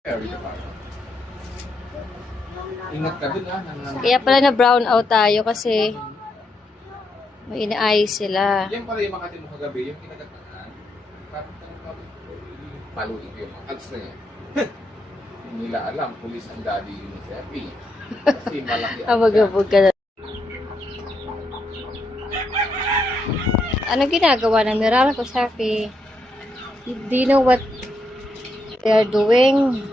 Ingat ka dun Kaya pala na brown out tayo kasi may inaayos sila. Yan pala yung Makati mo kagabi, yung kinagataan. Parang paluin ko yung mga ads na yan. Hindi nila alam, pulis ang daddy ni Sepi. Kasi malaki ang Abag-abag ka na. Ano ginagawa ng Miral ko, Safi? Do you know what they are doing?